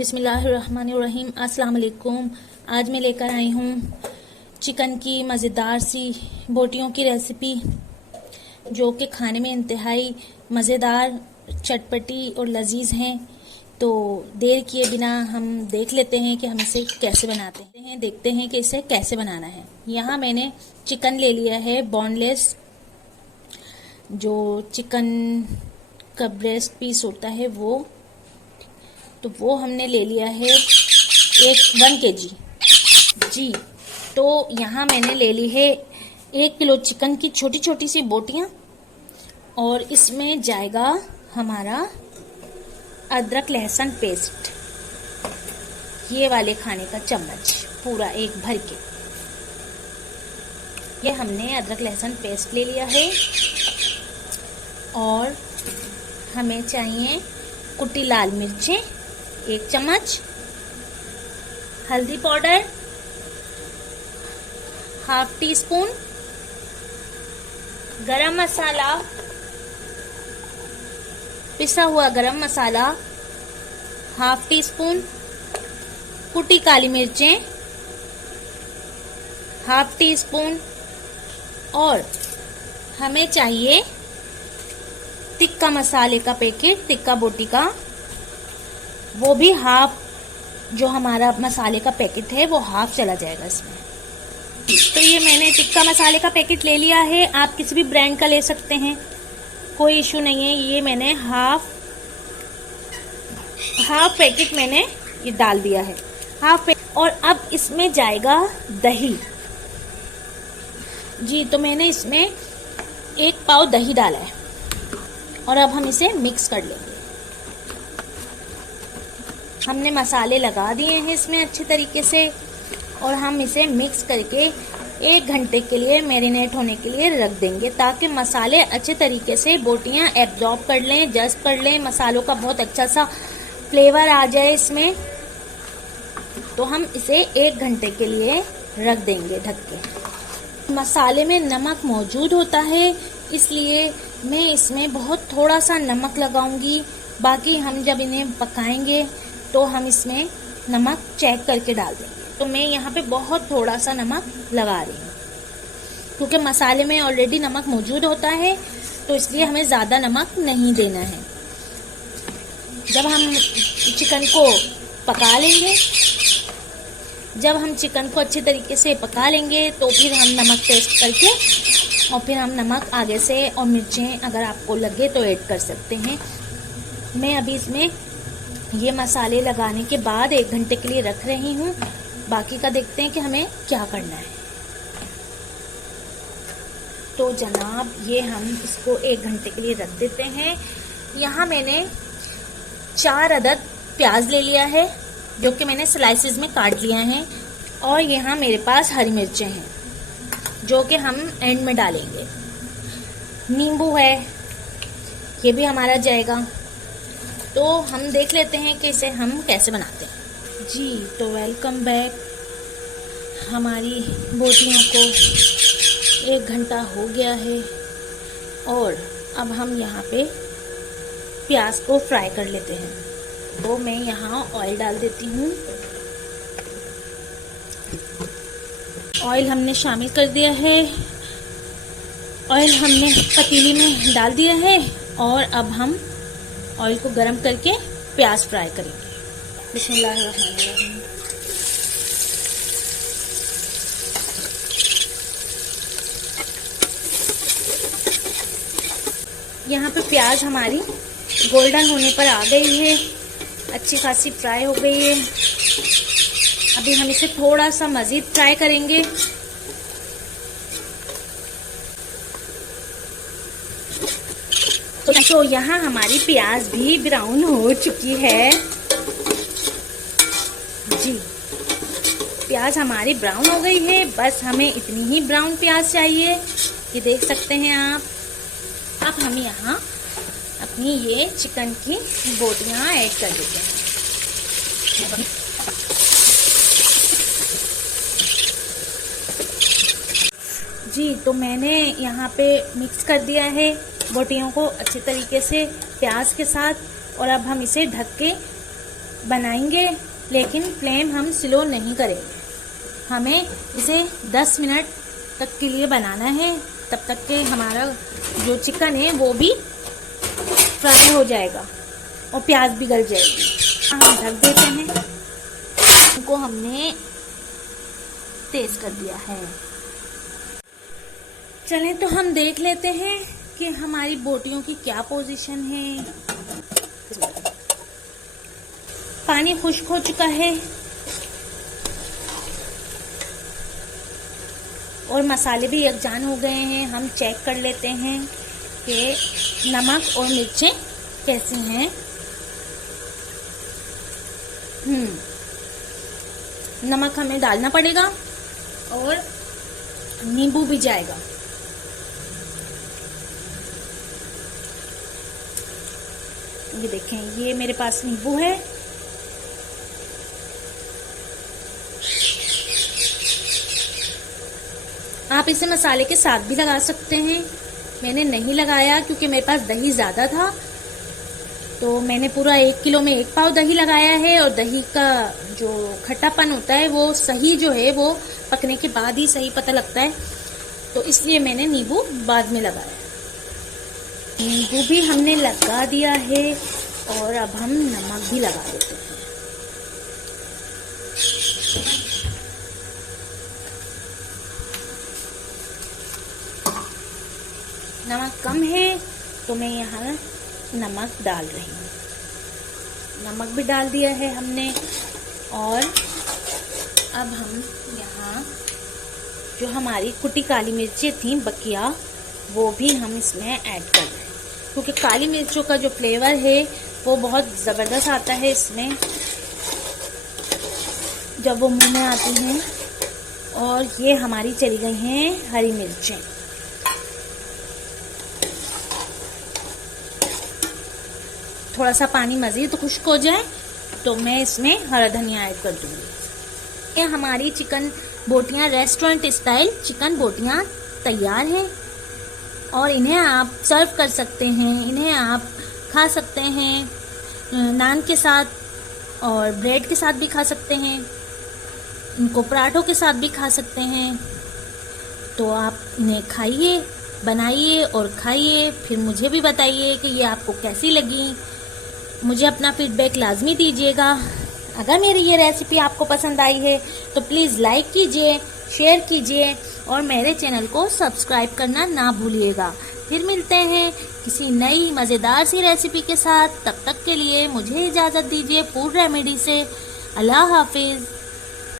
बिस्मिल्लाहिर्रहमानिर्रहीम। अस्सलाम वालेकुम। आज मैं लेकर आई हूँ चिकन की मज़ेदार सी बोटियों की रेसिपी, जो कि खाने में इंतहाई मज़ेदार, चटपटी और लजीज हैं। तो देर किए बिना हम देख लेते हैं कि हम इसे कैसे बनाते हैं। देखते हैं कि इसे कैसे बनाना है। यहाँ मैंने चिकन ले लिया है बोनलेस, जो चिकन का ब्रेस्ट पीस होता है वो हमने ले लिया है 1 kg जी। तो यहाँ मैंने ले ली है 1 किलो चिकन की छोटी छोटी सी बोटियाँ, और इसमें जाएगा हमारा अदरक लहसुन पेस्ट, ये वाले खाने का चम्मच पूरा एक भर के। ये हमने अदरक लहसुन पेस्ट ले लिया है। और हमें चाहिए कुटी लाल मिर्चें 1 चम्मच, हल्दी पाउडर ½ टीस्पून, गरम मसाला, पिसा हुआ गरम मसाला ½ टीस्पून, कुटी काली मिर्चें ½ टीस्पून, और हमें चाहिए टिक्का मसाले का पैकेट, टिक्का बोटी का, वो भी हाफ, जो हमारा मसाले का पैकेट है वो हाफ चला जाएगा इसमें। तो ये मैंने टिक्का मसाले का पैकेट ले लिया है। आप किसी भी ब्रांड का ले सकते हैं, कोई इशू नहीं है। ये मैंने हाफ पैकेट मैंने ये डाल दिया है, हाफ पैकेट। और अब इसमें जाएगा दही जी। तो मैंने इसमें 1 पाव दही डाला है, और अब हम इसे मिक्स कर लेंगे। हमने मसाले लगा दिए हैं इसमें अच्छे तरीके से, और हम इसे मिक्स करके 1 घंटे के लिए मैरिनेट होने के लिए रख देंगे, ताकि मसाले अच्छे तरीके से बोटियां एब्जॉर्ब कर लें, जस्ट कर लें, मसालों का बहुत अच्छा सा फ्लेवर आ जाए इसमें। तो हम इसे 1 घंटे के लिए रख देंगे ढक के। मसाले में नमक मौजूद होता है, इसलिए मैं इसमें बहुत थोड़ा सा नमक लगाऊंगी। बाकी हम जब इन्हें पकाएंगे तो हम इसमें नमक चेक करके डाल देंगे। तो मैं यहाँ पे बहुत थोड़ा सा नमक लगा रही हूँ, क्योंकि मसाले में ऑलरेडी नमक मौजूद होता है, तो इसलिए हमें ज़्यादा नमक नहीं देना है। जब हम चिकन को पका लेंगे, जब हम चिकन को अच्छे तरीके से पका लेंगे, तो फिर हम नमक टेस्ट करके, और फिर हम नमक आगे से और मिर्चें अगर आपको लगे तो ऐड कर सकते हैं। मैं अभी इसमें ये मसाले लगाने के बाद 1 घंटे के लिए रख रही हूँ। बाकी का देखते हैं कि हमें क्या करना है। तो जनाब, ये हम इसको 1 घंटे के लिए रख देते हैं। यहाँ मैंने 4 अदद प्याज ले लिया है, जो कि मैंने स्लाइसेस में काट लिया है। और यहाँ मेरे पास हरी मिर्चें हैं, जो कि हम एंड में डालेंगे। नींबू है, ये भी हमारा जाएगा। तो हम देख लेते हैं कि इसे हम कैसे बनाते हैं जी। तो वेलकम बैक। हमारी बोटियों को 1 घंटा हो गया है, और अब हम यहाँ पे प्याज को फ्राई कर लेते हैं। तो मैं यहाँ ऑयल डाल देती हूँ। ऑयल हमने शामिल कर दिया है। ऑयल हमने पतीली में डाल दिया है, और अब हम ऑयल को गरम करके प्याज फ्राई करेंगे। बिस्मिल्लाहिर्रहमानिर्रहीम। यहाँ पे प्याज हमारी गोल्डन होने पर आ गई है, अच्छी खासी फ्राई हो गई है। अभी हम इसे थोड़ा सा मज़ीद फ्राई करेंगे। तो यहाँ हमारी प्याज भी ब्राउन हो चुकी है जी। प्याज हमारी ब्राउन हो गई है। बस हमें इतनी ही ब्राउन प्याज चाहिए, ये देख सकते हैं आप। अब हम यहाँ अपनी ये चिकन की बोटियाँ ऐड कर देते हैं जी। तो मैंने यहाँ पे मिक्स कर दिया है बोटियों को अच्छे तरीके से प्याज के साथ, और अब हम इसे ढक के बनाएंगे, लेकिन फ्लेम हम स्लो नहीं करेंगे। हमें इसे 10 मिनट तक के लिए बनाना है, तब तक के हमारा जो चिकन है वो भी फ्राई हो जाएगा और प्याज भी गल जाएगी। हम ढक देते हैं, उनको हमने तेज कर दिया है। चलें तो हम देख लेते हैं कि हमारी बोटियों की क्या पोजीशन है। पानी खुश्क हो चुका है और मसाले भी यकजान हो गए हैं। हम चेक कर लेते हैं कि नमक और मिर्चें कैसी हैं। नमक हमें डालना पड़ेगा और नींबू भी जाएगा। ये देखें, ये मेरे पास नींबू है। आप इसे मसाले के साथ भी लगा सकते हैं। मैंने नहीं लगाया क्योंकि मेरे पास दही ज़्यादा था, तो मैंने पूरा 1 किलो में 1 पाव दही लगाया है। और दही का जो खट्टापन होता है वो सही जो है वो पकने के बाद ही सही पता लगता है, तो इसलिए मैंने नींबू बाद में लगाया। नींबू भी हमने लगा दिया है और अब हम नमक भी लगा देते हैं। नमक कम है तो मैं यहाँ नमक डाल रही हूँ। नमक भी डाल दिया है हमने। और अब हम यहाँ जो हमारी कुटी काली मिर्चें थी बकिया, वो भी हम इसमें ऐड कर रहे हैं, क्योंकि काली मिर्चों का जो फ्लेवर है वो बहुत ज़बरदस्त आता है इसमें जब वो मुंह में आती हैं। और ये हमारी चली गई हैं हरी मिर्चें। थोड़ा सा पानी मज़ीद खुश्क हो जाए तो मैं इसमें हरा धनिया ऐड कर दूंगी। ये हमारी चिकन बोटियां, रेस्टोरेंट स्टाइल चिकन बोटियां तैयार हैं और इन्हें आप सर्व कर सकते हैं। इन्हें आप खा सकते हैं नान के साथ और ब्रेड के साथ भी खा सकते हैं। इनको पराठों के साथ भी खा सकते हैं। तो आप इन्हें खाइए, बनाइए और खाइए, फिर मुझे भी बताइए कि ये आपको कैसी लगी। मुझे अपना फीडबैक लाजमी दीजिएगा। अगर मेरी ये रेसिपी आपको पसंद आई है तो प्लीज़ लाइक कीजिए, शेयर कीजिए और मेरे चैनल को सब्सक्राइब करना ना भूलिएगा। फिर मिलते हैं किसी नई मज़ेदार सी रेसिपी के साथ। तब तक के लिए मुझे इजाज़त दीजिए फूड रेमेडी से। अल्लाह हाफिज़।